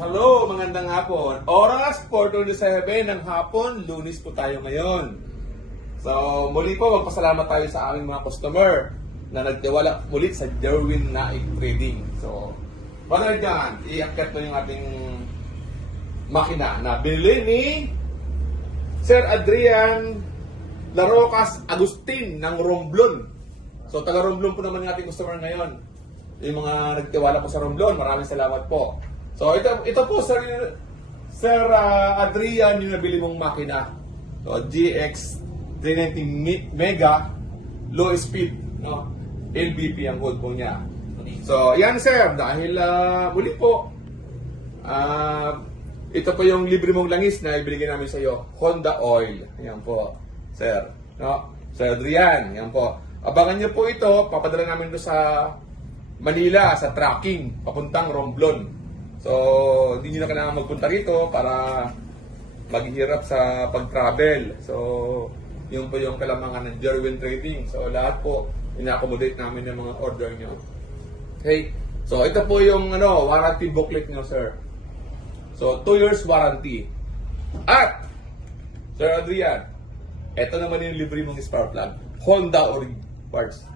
Hello, magandang hapon. Oras 4:27 ng hapon, Lunes po tayo ngayon. So, muli po magpasalamat tayo sa aming mga customer na nagtiwala muli sa Derwin Naik Trading. So, brother John, iakyat mo yung ating makina na binili ni Sir Adrian Larocas Agustin ng Romblon. So, taga Romblon po naman yung ating customer ngayon. Yung mga nagtiwala po sa Romblon, maraming salamat po. So, ito po, Sir Adrian, yung nabili mong makina. So, GX 390 Mega, low speed, no? LBP ang code po niya. So, yan sir, dahil muli po, ito po yung libre mong langis na ibigay namin sa iyo, Honda Oil. Yan po, sir. No? Sir Adrian, yan po. Abangan niyo po ito, papadala namin doon sa Manila, sa tracking, papuntang Romblon. So, hindi nyo na kailangan magpunta rito para maghihirap sa pag-travel. So, yun po yung kalamangan ng Derwin Trading. So, lahat po, ina-accommodate namin yung mga order nyo. Okay? So, ito po yung warranty booklet nyo, sir. So, 2 years warranty. At, Sir Adrian, ito naman yung libre mong spark plug. Honda Orig parts.